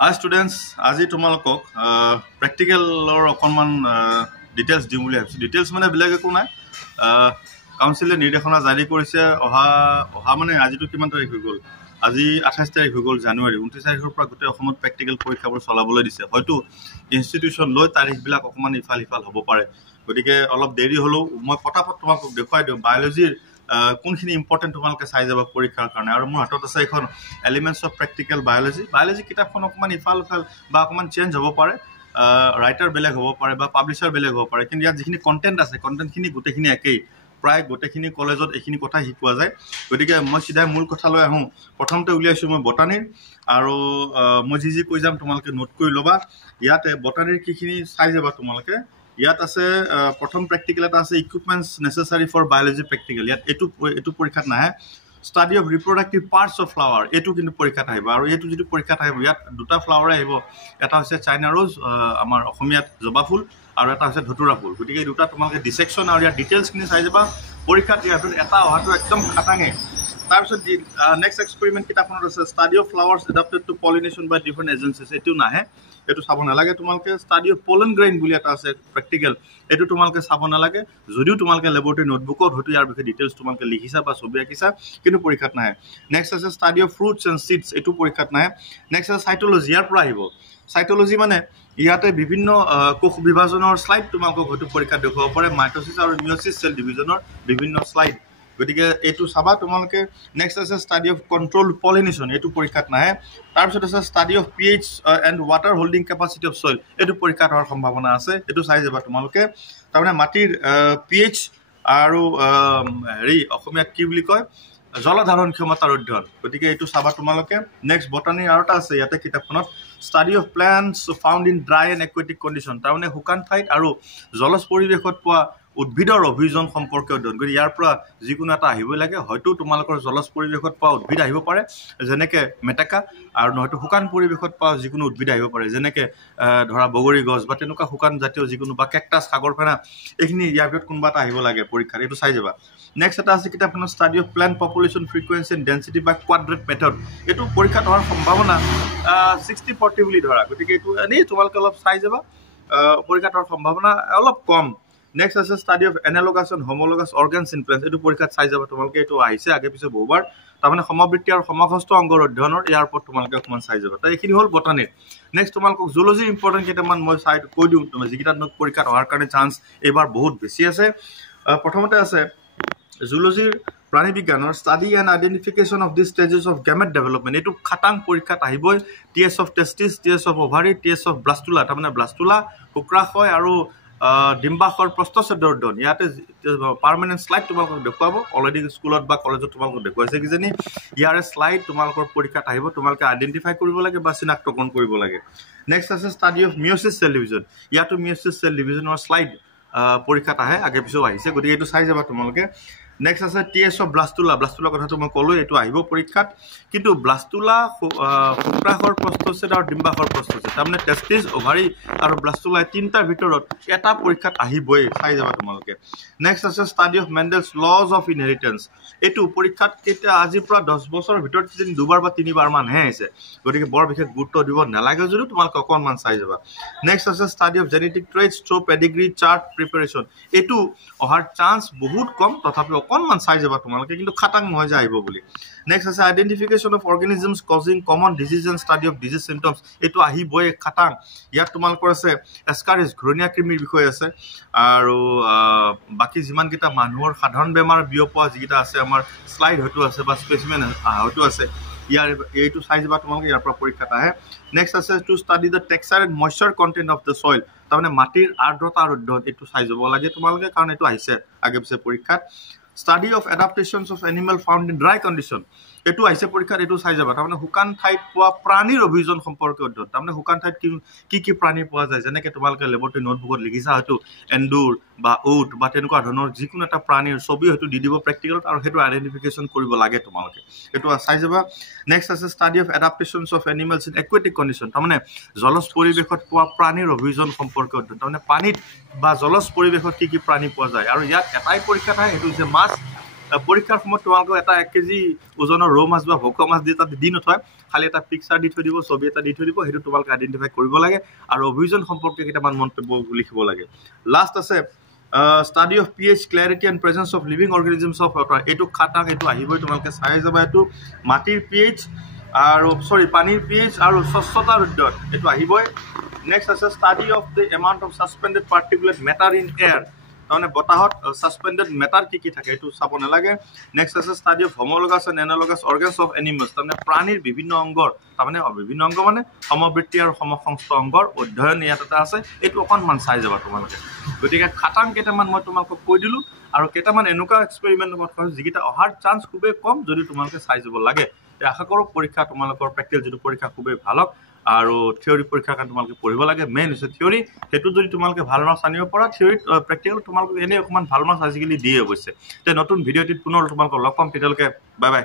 Hi students, আজি তোমালোকক প্ৰেক্টিকেলৰ অকণমান ডিটেইলছ দিম বুলি ভাবিছোঁ। ডিটেইলছ মানে বেলেগ একো নাই। কাউন্সিলে নিৰ্দেশনা জাৰি কৰিছে অহা মানে আজিতো কিমান তাৰিখ হৈ গ'ল? আজি 28 তাৰিখ হৈ গ'ল জানুৱাৰী। 29 তাৰিখৰ পৰা গোটেই অসমত প্ৰেক্টিকেল পৰীক্ষাবোৰ চলাবলৈ দিছে। হয়তো ইনষ্টিটিউশ্যন লৈ তাৰিখবিলাক অকণমান ইফাল সিফাল হ'ব পাৰে। গতিকে অলপ দেৰি হ'লেও মই পটাপট তোমালোকক দেখুৱাই দিওঁ বায়'লজিৰ কোনখিনি ইম্পৰ্টেণ্ট তোমালোকে চাই যাবা পৰীক্ষাৰ কাৰণে। আৰু মোৰ হাতত আছে এখন এলিমেণ্টছ অফ প্ৰেক্টিকেল বায়'লজি কিতাপখন অকণমান ইফাল সিফাল বা অকণমান চেঞ্জ হ'ব পাৰে, ৰাইটাৰ বেলেগ হ'ব পাৰে বা পাব্লিছাৰ বেলেগ হ'ব পাৰে, কিন্তু ইয়াত যিখিনি কণ্টেণ্ট আছে কণ্টেণ্টখিনি গোটেইখিনি একেই। প্ৰায় গোটেইখিনি কলেজত এইখিনি কথাই শিকোৱা যায়। গতিকে মই চিধাই মূল কথালৈ আহোঁ। প্ৰথমতে উলিয়াইছোঁ মই বটানীৰ, আৰু মই যি কৈ যাম তোমালোকে নোট কৰি ল'বা। ইয়াতে বটানীৰ কিখিনি চাই যাবা তোমালোকে। ইয়াত আছে প্ৰথম প্ৰেক্টিকেল এটা আছে equipments necessary for biology practical. ইয়াত এইটো পৰীক্ষাত নাহে। Study of reproductive parts of flower, এইটো কিন্তু পৰীক্ষাত আহিব। আৰু এইটো যিটো পৰীক্ষাত আহিব ইয়াত দুটা ফ্লাৱাৰে আহিব। এটা হৈছে চাইনা ৰ'জ, আমাৰ অসমীয়াত জবা ফুল, আৰু এটা হৈছে ধতুৰা ফুল। গতিকে এই দুটা তোমালোকে ডিছেকশ্যন আৰু ইয়াৰ ডিটেইলছখিনি চাই যাবা। পৰীক্ষাত ইয়াৰ এটা অহাটো একদম খাটাঙে। তাৰপিছত নেক্সট এক্সপেৰিমেণ্ট কিতাপখনত আছে study of flowers adapted to pollination by different agencies. এইটো নাহে, এইটো চাব নালাগে তোমালোকে। ষ্টাডি অফ পলেন গ্ৰেইন বুলি এটা আছে প্ৰেক্টিকেল, এইটো তোমালোকে চাব নালাগে। যদিও তোমালোকে লেবৰেটৰী নোটবুকত হয়তো ইয়াৰ বিষয়ে ডিটেইলছ তোমালোকে লিখিছা বা ছবি আঁকিছা, কিন্তু পৰীক্ষাত নাহে। নেক্সট আছে study of fruits and seeds, এইটো পৰীক্ষাত নাহে। নেক্সট আছে চাইটলজি, ইয়াৰ পৰা আহিব। চাইটলজি মানে ইয়াতে বিভিন্ন কোষ বিভাজনৰ শ্লাইড তোমালোকক হয়তো পৰীক্ষাত দেখুৱাব পাৰে, মাইট'চিছ আৰু মিঅ'চিছ চেল ডিভিজনৰ বিভিন্ন শ্লাইড। গতিকে এইটো চাবা তোমালোকে। নেক্সট আছে ষ্টাডি অফ কণ্ট্ৰল পলিনেশ্যন, এইটো পৰীক্ষাত নাহে। তাৰপিছত আছে study of pH and water holding capacity of soil, এইটো পৰীক্ষাত হোৱাৰ সম্ভাৱনা আছে, এইটো চাই যাবা তোমালোকে। তাৰমানে মাটিৰ pH আৰু অসমীয়াত কি বুলি কয়, জলধাৰণ ক্ষমতাৰ অধ্যয়ন। গতিকে এইটো চাবা তোমালোকে। নেক্সট বটানীৰ আৰু এটা আছে ইয়াতে কিতাপখনত, study of plants found in dry and aquatic condition, তাৰমানে শুকান ঠাইত আৰু জলজ পৰিৱেশত পোৱা উদ্ভিদৰ অভিযোজন সম্পৰ্কে অধ্যয়ন। গতিকে ইয়াৰ পৰা যিকোনো এটা আহিবই লাগে। হয়তো তোমালোকৰ জলজ পৰিৱেশত পোৱা উদ্ভিদ আহিব পাৰে, যেনেকৈ মেটেকা, আৰু নহয়তো শুকান পৰিৱেশত পোৱা যিকোনো উদ্ভিদ আহিব পাৰে, যেনেকৈ ধৰা বগৰী গছ বা তেনেকুৱা শুকান জাতীয় যিকোনো, বা কেকটাছ, সাগৰ ফেনা, এইখিনি ইয়াৰ ভিতৰত কোনোবা এটা আহিব লাগে পৰীক্ষাত, এইটো চাই যাবা। নেক্সট এটা আছে কিতাপখনৰ study of plant population frequency and density by quadrat method, এইটো পৰীক্ষাত হোৱাৰ সম্ভাৱনা 60-40 বুলি ধৰা। গতিকে এইটো এনেই তোমালোকে অলপ চাই যাবা, পৰীক্ষাত হোৱাৰ সম্ভাৱনা অলপ কম। নেক্সট আছে study of analogous and homologous organs influence, এইটো পৰীক্ষাত চাই যাবা তোমালোকে। এইটো আহিছে আগে পিছে বহুবাৰ, তাৰমানে সমবৃত্তি আৰু সমহস্ত অংগৰ অধ্যয়নৰ, ইয়াৰ ওপৰত তোমালোকে অকণমান চাই যাবা। তো এইখিনি হ'ল বটানীৰ। নেক্সট তোমালোকক জুলজিৰ ইম্পৰ্টেণ্ট কেইটামান মই কৈ দিওঁ, যিকেইটা পৰীক্ষাত অহাৰ কাৰণে চান্স এইবাৰ বহুত বেছি আছে। প্ৰথমতে আছে জুলজিৰ প্ৰাণী বিজ্ঞানৰ study and identification of the stages of gamete development, এইটো খাটাং পৰীক্ষাত আহিবই। TS of testis, TS of ovary, TS of blastula, তাৰমানে ব্লাষ্টুলা, শুক্ৰাশয় আৰু ডিম্বাশয়ৰ প্ৰস্থচ্ছেদৰ অধ্যয়ন। ইয়াতে পাৰ্মানেণ্ট শ্লাইড তোমালোকক দেখুৱাব। অলৰেডি স্কুলত বা কলেজত তোমালোকক দেখুৱাইছে কিজানি। ইয়াৰে শ্লাইড তোমালোকৰ পৰীক্ষাত আহিব, তোমালোকে আইডেণ্টিফাই কৰিব লাগে বা চিনাক্তকৰণ কৰিব লাগে। নেক্সট আছে study of meiosis cell division, ইয়াতো মিঅ'চিছ চেল ডিভিজনৰ শ্লাইড পৰীক্ষাত আহে, আগে পিছেও আহিছে, গতিকে এইটো চাই যাবা তোমালোকে। নেক্সট আছে টিএছ অফ ব্লাষ্টুলা, ব্লাষ্টুলাৰ কথাটো মই ক'লোঁ, এইটো আহিব পৰীক্ষাত। কিন্তু ব্লাষ্টুলা, শুক্ৰাশয়ৰ প্ৰস্থচ্ছেদ আৰু ডিম্বাশয়ৰ প্ৰস্থচ্ছেদ, তাৰমানে টেষ্টিছ, অভাৰী আৰু ব্লাষ্টুলা, তিনিটাৰ ভিতৰত এটা পৰীক্ষাত আহিবই, চাই যাবা তোমালোকে। নেক্সট আছে study of Mendel's laws of inheritance, এইটো পৰীক্ষাত কেতিয়া আজিৰ পৰা 10 বছৰৰ ভিতৰত যদি 2বাৰ বা 3বাৰ মানহে আহিছে, গতিকে বৰ বিশেষ গুৰুত্ব দিব নালাগে যদিও তোমালোকে অকণমান চাই যাবা। নেক্সট আছে study of genetic traits through pedigree chart preparation, এইটো অহাৰ চান্স বহুত কম, তথাপিও অকণমান চাই যাবা তোমালোকে, কিন্তু খাটাং নহয় যে আহিব বুলি। নেক্সট আছে identification of organisms causing common disease and study of disease symptoms, এইটো আহিবই খাটাং। ইয়াত তোমালোকৰ আছে এছকাৰিছ, ঘূৰণীয়া কৃমিৰ বিষয়ে আছে, আৰু বাকী যিমানকেইটা মানুহৰ সাধাৰণ বেমাৰ বিয়পোৱা যিকেইটা আছে, আমাৰ শ্লাইড হয়তো আছে বা স্পেচিমেন হয়তো আছে, এইটো চাই যাবা তোমালোকে, ইয়াৰ পৰা পৰীক্ষাত আহে। নেক্সট আছে two study the texture and মইশ্চাৰ content of the চইল, তাৰমানে মাটিৰ আৰ্দ্ৰতাৰ অধ্যয়ন, এইটো চাই যাব লাগে তোমালোকে, কাৰণ এইটো আহিছে আগে পিছে পৰীক্ষাত। Study of adaptations of animal found in dry condition, এইটো আহিছে পৰীক্ষাত, এইটো চাই যাবা। তাৰমানে শুকান ঠাইত পোৱা প্ৰাণীৰ অভিযোজন সম্পৰ্কে অধ্যয়ন, তাৰমানে শুকান ঠাইত কি প্ৰাণী পোৱা যায়, যেনেকৈ তোমালোকে লেবৰেটৰী নোটবুকত লিখিছা, হয়তো এন্দুৰ বা উট বা তেনেকুৱা ধৰণৰ যিকোনো এটা প্ৰাণীৰ ছবি হয়তো দি দিব প্ৰেক্টিকেলত, আৰু সেইটো আইডেণ্টিফিকেশ্যন কৰিব লাগে তোমালোকে, সেইটো চাই যাবা। নেক্সট আছে study of adaptations of animals in aquatic condition, তাৰমানে জলজ পৰিৱেশত পোৱা প্ৰাণীৰ অভিযোজন সম্পৰ্কে অধ্যয়ন, তাৰমানে পানীত বা জলজ পৰিৱেশত কি প্ৰাণী পোৱা যায়। আৰু ইয়াত এটাই পৰীক্ষাত আহে, সেইটো হৈছে মাছ, পৰীক্ষাৰ সময়ত তোমালোকক এটা 1 কেজি ওজনৰ ৰৌ মাছ বা ভকুৱা মাছ দিয়ে তাত দি নথয় খালি এটা পিকচাৰ দি থৈ দিব ছবি এটা দি থৈ দিব সেইটো তোমালোকে আইডেন্টিফাই কৰিব লাগে আৰু অভিযোজন সম্পৰ্কে কেইটামান মন্তব্য লিখিব লাগে লাষ্ট আছে study of pH clarity and presence of living organisms of water etu khatang etu ahiboi tumalke sai jaba etu matir pH aru sorry panir pH aru swachhota uddot etu ahiboi next ase study of the amount of suspended particulate matter in air tane botahot suspended matter ki thake etu sabone lage next ase study of homologous and analogous organs of animals tane pranir bibhinno angor tamane bibhinno angor mane সমবৃত্তি আৰু সমসংস্থ অংগৰ অধ্যয়ন ইয়াতে আছে এটো অকনমান চাই যাবা তোমালোকে গতিকে খাটাং কেটামান মই তোমালোকক কৈ দিলো আৰু কেটামান এনেকুৱা এক্সপেৰিমেন্ট মই কৈছো যিকিটা অহাৰ চান্স খুবে কম যদি তোমালোকে চাই যাব লাগে আশা কৰো পৰীক্ষা তোমালোকৰ প্ৰ্যাকটিকেল যেটো পৰীক্ষা খুবে ভাল হক আৰু থিওৰি পৰীক্ষা কাৰণ তোমালোকে পঢ়িব লাগে মেইন হৈছে থিওৰি হেতু যদি তোমালোকে ভাল মাৰ্কস আনিব পৰা থিওৰি প্ৰ্যাকটিকেল তোমালোকে এনে অকমান ভাল মাৰ্কস আজিকালি দিয়ে অৱশ্যে তে নতুন ভিডিঅ'টিত পুনৰ তোমালোকক লগ পাম তেতিয়ালৈকে বাই বাই